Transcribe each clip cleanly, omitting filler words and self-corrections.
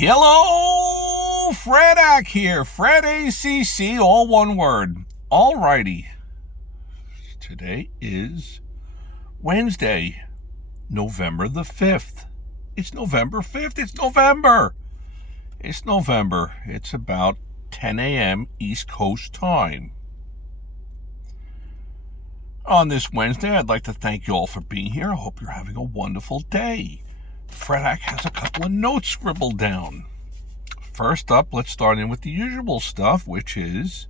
Hello, Fredak here. Fred ACC, all one word. Alrighty. Today is Wednesday, November the 5th. It's November 5th. It's November. It's about 10 a.m. East Coast time. On this Wednesday, I'd like to thank you all for being here. I hope you're having a wonderful day. Fredak has a couple of notes scribbled down. First up, let's start in with the usual stuff, which is,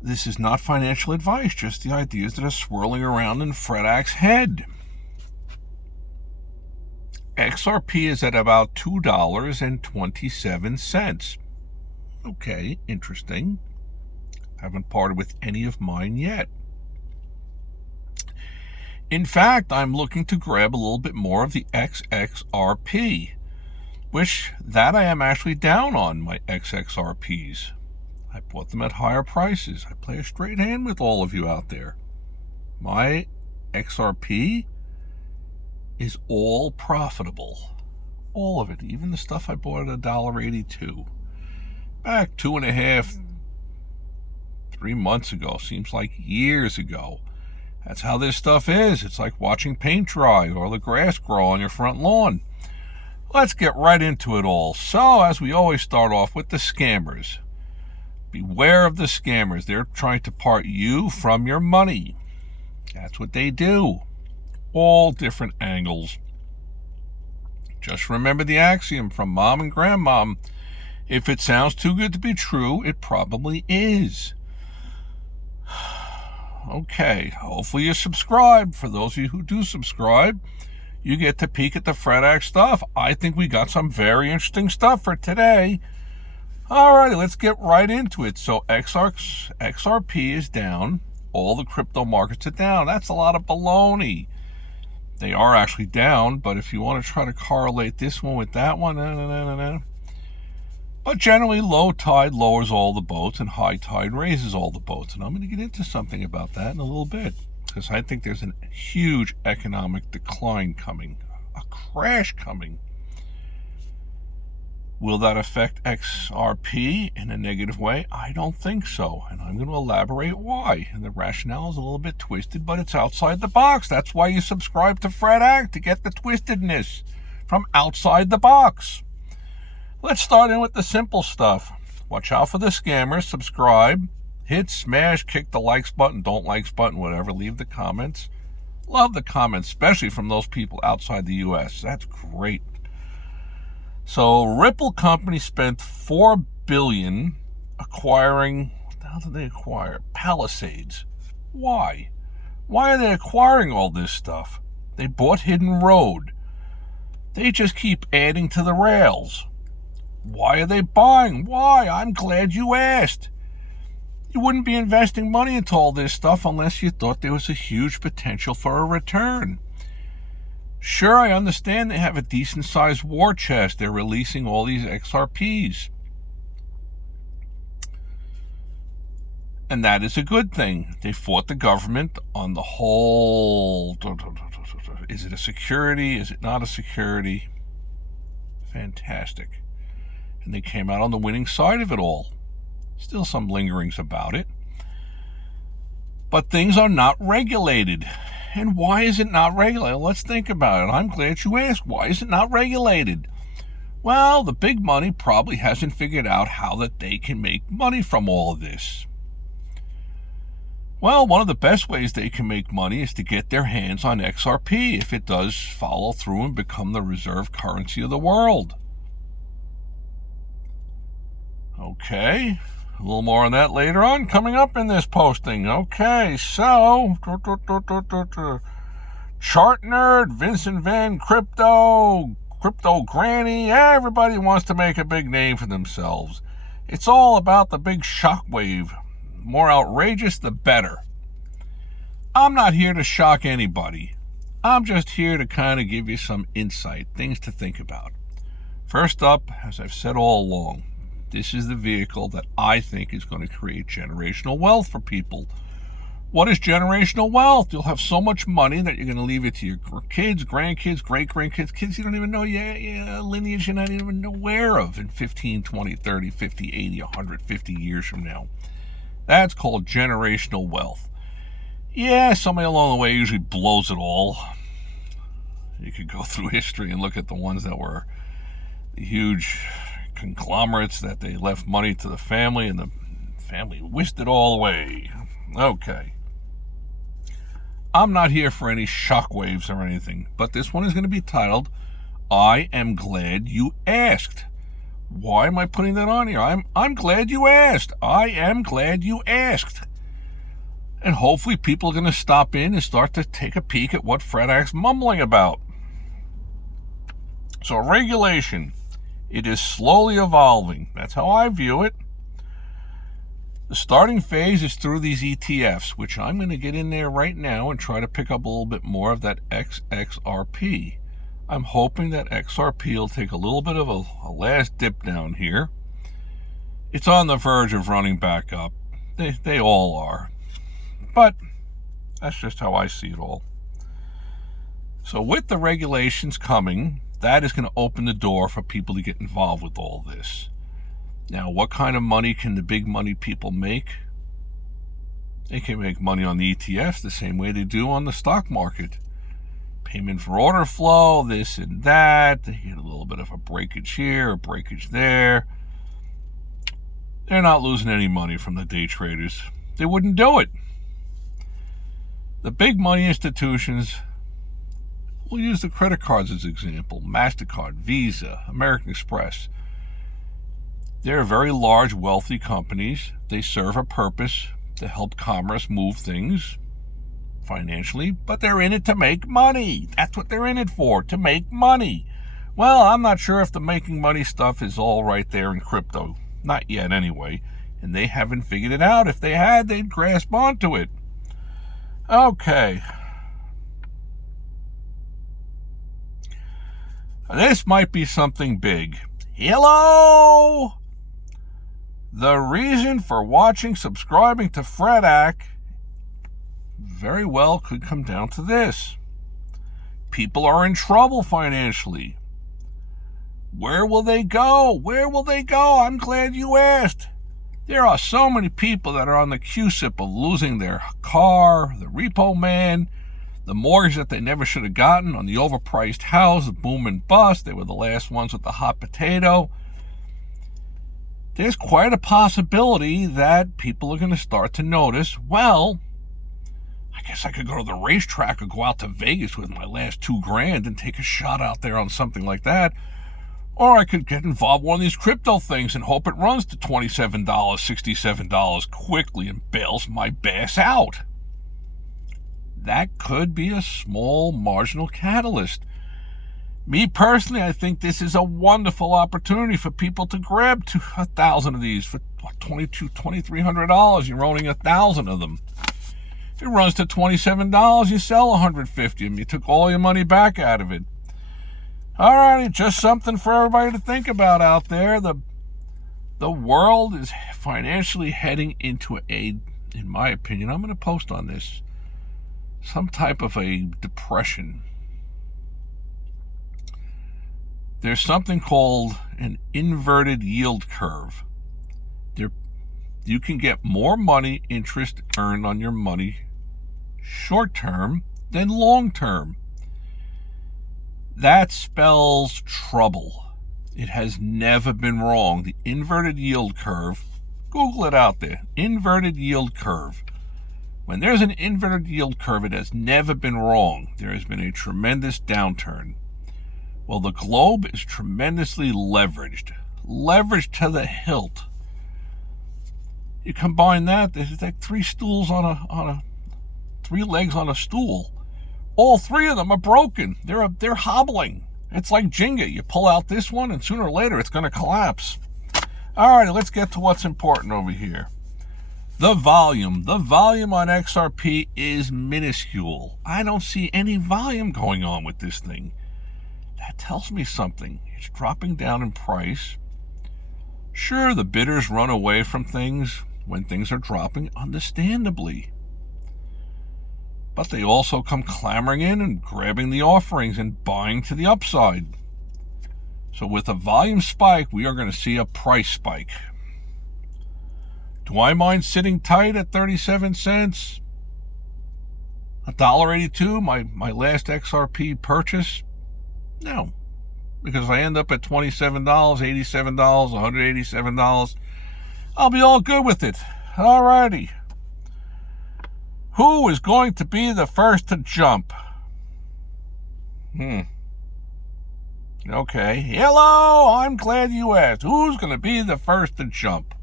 this is not financial advice, just the ideas that are swirling around in Fredak's head. XRP is at about $2.27. Okay, interesting. Haven't parted with any of mine yet. In fact, I'm looking to grab a little bit more of the XXRP, which I am actually down on my XXRPs. I bought them at higher prices. I play a straight hand with all of you out there. My XRP is all profitable. All of it, even the stuff I bought at $1.82. Back 2.5, 3 months ago, seems like years ago. That's how this stuff is. It's like watching paint dry or the grass grow on your front lawn. Let's get right into it all. So, as we always start off with the scammers. Beware of the scammers. They're trying to part you from your money. That's what they do. All different angles. Just remember the axiom from Mom and Grandmom. If it sounds too good to be true, it probably is. Okay, hopefully you subscribe. For those of you who do subscribe, you get to peek at the Fredak stuff. I think we got some very interesting stuff for today. Alrighty, let's get right into it. So XRP is down. All the crypto markets are down. That's a lot of baloney. They are actually down, but if you want to try to correlate this one with that one, no. But generally, low tide lowers all the boats and high tide raises all the boats. And I'm going to get into something about that in a little bit, because I think there's a huge economic decline coming, a crash coming. Will that affect XRP in a negative way? I don't think so. And I'm going to elaborate why. And the rationale is a little bit twisted, but it's outside the box. That's why you subscribe to Fredak, to get the twistedness from outside the box. Let's start in with the simple stuff. Watch out for the scammers. Subscribe. Hit, smash, kick the likes button, don't likes button, whatever. Leave the comments. Love the comments, especially from those people outside the U.S. That's great. So, Ripple Company spent $4 billion acquiring, how did they acquire? Palisades. Why? Why are they acquiring all this stuff? They bought Hidden Road. They just keep adding to the rails. Why are they buying? Why? I'm glad you asked. You wouldn't be investing money into all this stuff unless you thought there was a huge potential for a return. Sure, I understand they have a decent-sized war chest. They're releasing all these XRPs. And that is a good thing. They fought the government on the whole, is it a security? Is it not a security? Fantastic. And they came out on the winning side of it all. Still some lingerings about it. But things are not regulated. And why is it not regulated? Let's think about it. I'm glad you asked. Why is it not regulated? Well, the big money probably hasn't figured out how that they can make money from all of this. Well, one of the best ways they can make money is to get their hands on XRP if it does follow through and become the reserve currency of the world. Okay, a little more on that later on, coming up in this posting. Okay, so, Chart Nerd, Vincent Van Crypto Granny, everybody wants to make a big name for themselves. It's all about the big shockwave. More outrageous, the better. I'm not here to shock anybody. I'm just here to kind of give you some insight, things to think about. First up, as I've said all along, this is the vehicle that I think is going to create generational wealth for people. What is generational wealth? You'll have so much money that you're going to leave it to your kids, grandkids, great-grandkids, kids you don't even know, lineage you're not even aware of in 15, 20, 30, 50, 80, 150 years from now. That's called generational wealth. Yeah, somebody along the way usually blows it all. You could go through history and look at the ones that were the huge conglomerates that they left money to the family and the family whisked it all away. Okay. I'm not here for any shockwaves or anything, but this one is going to be titled, I Am Glad You Asked. Why am I putting that on here? I'm glad you asked. I am glad you asked. And hopefully people are going to stop in and start to take a peek at what Fred Act's mumbling about. So regulation, it is slowly evolving. That's how I view it. The starting phase is through these ETFs, which I'm going to get in there right now and try to pick up a little bit more of that XRP. I'm hoping that XRP will take a little bit of a last dip down here. It's on the verge of running back up. They all are. But that's just how I see it all. So with the regulations coming, that is going to open the door for people to get involved with all this. Now, what kind of money can the big money people make? They can make money on the ETFs the same way they do on the stock market. Payment for order flow, this and that. They get a little bit of a breakage here, a breakage there. They're not losing any money from the day traders. They wouldn't do it. The big money institutions, we'll use the credit cards as an example. MasterCard, Visa, American Express. They're very large, wealthy companies. They serve a purpose to help commerce move things financially, but they're in it to make money. That's what they're in it for, to make money. Well, I'm not sure if the making money stuff is all right there in crypto. Not yet, anyway. And they haven't figured it out. If they had, they'd grasp onto it. Okay. This might be something big. Hello! The reason for watching, subscribing to Fred Act very well could come down to this. People are in trouble financially. Where will they go? Where will they go? I'm glad you asked. There are so many people that are on the QSIP of losing their car, the repo man, the mortgage that they never should have gotten on the overpriced house, boom and bust. They were the last ones with the hot potato. There's quite a possibility that people are going to start to notice, well, I guess I could go to the racetrack or go out to Vegas with my last $2,000 and take a shot out there on something like that. Or I could get involved in one of these crypto things and hope it runs to $27, $67 quickly and bails my bass out. That could be a small marginal catalyst. Me personally, I think this is a wonderful opportunity for people to grab 1,000 of these for $2,200, $2,300. You're owning 1,000 of them. If it runs to $27, you sell 150 of them. You took all your money back out of it. All righty, just something for everybody to think about out there. The world is financially heading into in my opinion, I'm going to post on this, some type of a depression. There's something called an inverted yield curve. You can get more money, interest earned on your money short term than long term. That spells trouble. It has never been wrong. The inverted yield curve, Google it out there, inverted yield curve. When there's an inverted yield curve, it has never been wrong. There has been a tremendous downturn. Well, the globe is tremendously leveraged to the hilt. You combine that, there's like three legs on a stool. All three of them are broken. They're hobbling. It's like Jenga. You pull out this one, and sooner or later, it's going to collapse. All right, let's get to what's important over here. The volume. The volume on XRP is minuscule. I don't see any volume going on with this thing. That tells me something. It's dropping down in price. Sure, the bidders run away from things when things are dropping, understandably. but they also come clamoring in and grabbing the offerings and buying to the upside. So with a volume spike, we are going to see a price spike. Do I mind sitting tight at 37 cents? $1.82, my last XRP purchase? No. Because if I end up at $27, $87, $187, I'll be all good with it. Alrighty. Who is going to be the first to jump? Okay. Hello, I'm glad you asked. Who's going to be the first to jump?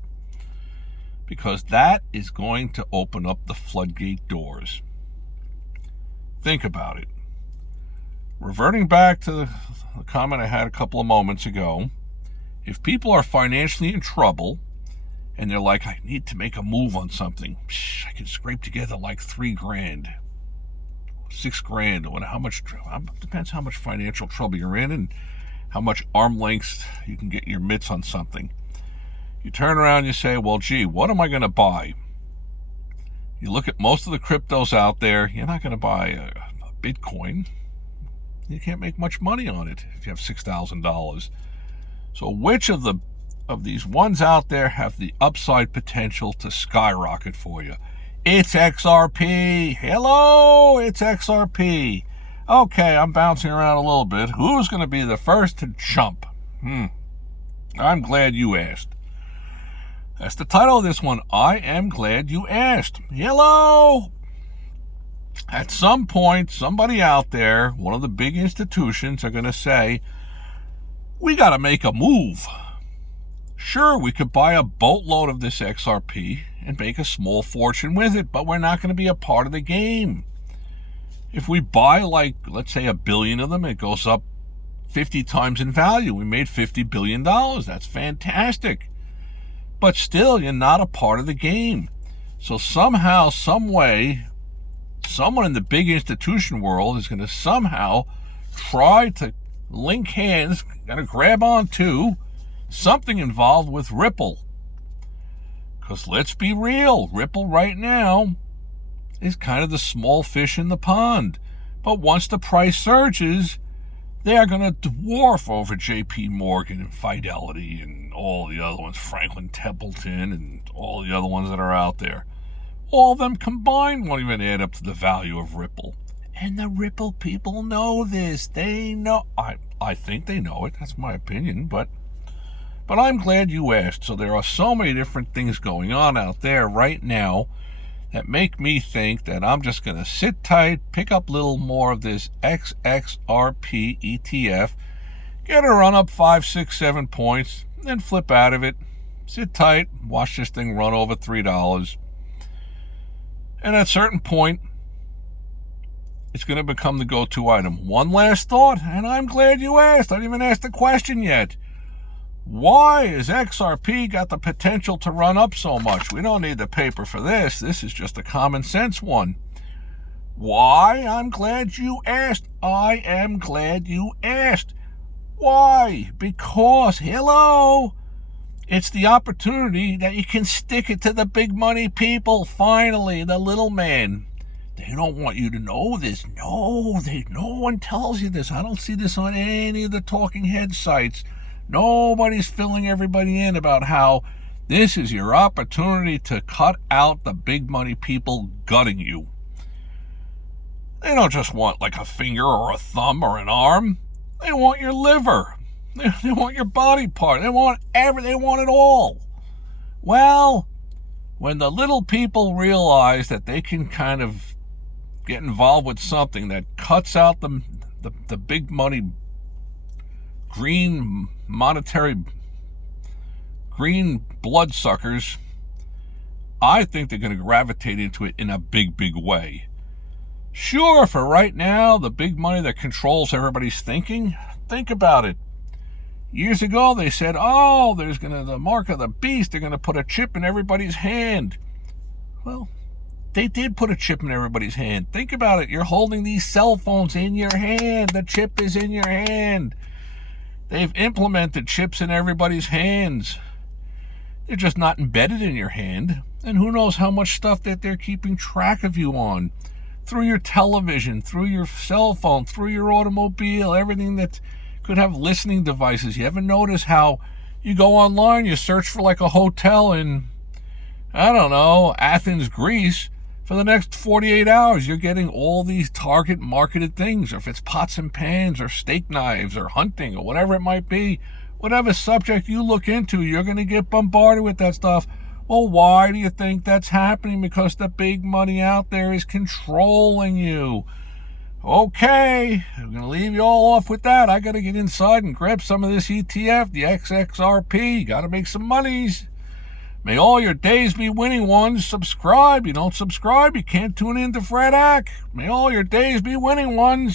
Because that is going to open up the floodgate doors. Think about it. Reverting back to the comment I had a couple of moments ago, if people are financially in trouble and they're like, I need to make a move on something, I can scrape together like $3,000, $6,000, or how much, depends how much financial trouble you're in and how much arm length you can get your mitts on something. You turn around and you say, well, gee, what am I going to buy? You look at most of the cryptos out there, you're not going to buy a Bitcoin. You can't make much money on it if you have $6,000. So which of these ones out there have the upside potential to skyrocket for you? It's XRP. Hello, it's XRP. Okay, I'm bouncing around a little bit. Who's going to be the first to jump? I'm glad you asked. That's the title of this one. I am glad you asked. Hello. At some point, somebody out there, one of the big institutions, are going to say, we got to make a move. Sure, we could buy a boatload of this XRP and make a small fortune with it, but we're not going to be a part of the game. If we buy, like, let's say 1 billion of them, it goes up 50 times in value. We made $50 billion. That's fantastic. But still, you're not a part of the game. So somehow, some way, someone in the big institution world is going to somehow try to link hands, going to grab onto something involved with Ripple. Because let's be real, Ripple right now is kind of the small fish in the pond. But once the price surges, they are going to dwarf over JP Morgan and Fidelity and all the other ones, Franklin Templeton and all the other ones that are out there. All of them combined won't even add up to the value of Ripple. And the Ripple people know this. They know. I think they know it. That's my opinion. But I'm glad you asked. So there are so many different things going on out there right now that make me think that I'm just going to sit tight, pick up a little more of this XXRP ETF, get a run up 5, 6, 7 points, then flip out of it, sit tight, watch this thing run over $3. And at a certain point, it's going to become the go-to item. One last thought, and I'm glad you asked. I didn't even ask the question yet. Why has XRP got the potential to run up so much? We don't need the paper for this. This is just a common sense one. Why? I'm glad you asked. I am glad you asked. Why? Because, hello, it's the opportunity that you can stick it to the big money people, finally, the little man. They don't want you to know this. No one tells you this. I don't see this on any of the talking head sites. Nobody's filling everybody in about how this is your opportunity to cut out the big money people gutting you. They don't just want like a finger or a thumb or an arm. They want your liver. They want your body part. They want it all. Well, when the little people realize that they can kind of get involved with something that cuts out the big money green bloodsuckers, I think they're going to gravitate into it in a big, big way. Sure, for right now, the big money that controls everybody's thinking, think about it. Years ago, they said, there's the mark of the beast. They're going to put a chip in everybody's hand. Well, they did put a chip in everybody's hand. Think about it. You're holding these cell phones in your hand. The chip is in your hand. They've implemented chips in everybody's hands. They're just not embedded in your hand. And who knows how much stuff that they're keeping track of you on. through your television, through your cell phone, through your automobile, everything that could have listening devices. You ever notice how you go online, you search for like a hotel in, I don't know, Athens, Greece. For the next 48 hours, you're getting all these target marketed things, or if it's pots and pans or steak knives or hunting or whatever it might be, whatever subject you look into, you're going to get bombarded with that stuff. Well, why do you think that's happening? Because the big money out there is controlling you. Okay, I'm going to leave you all off with that. I got to get inside and grab some of this ETF, the XXRP. Got to make some monies. May all your days be winning ones. Subscribe. You don't subscribe, you can't tune in to Fred Ack. May all your days be winning ones.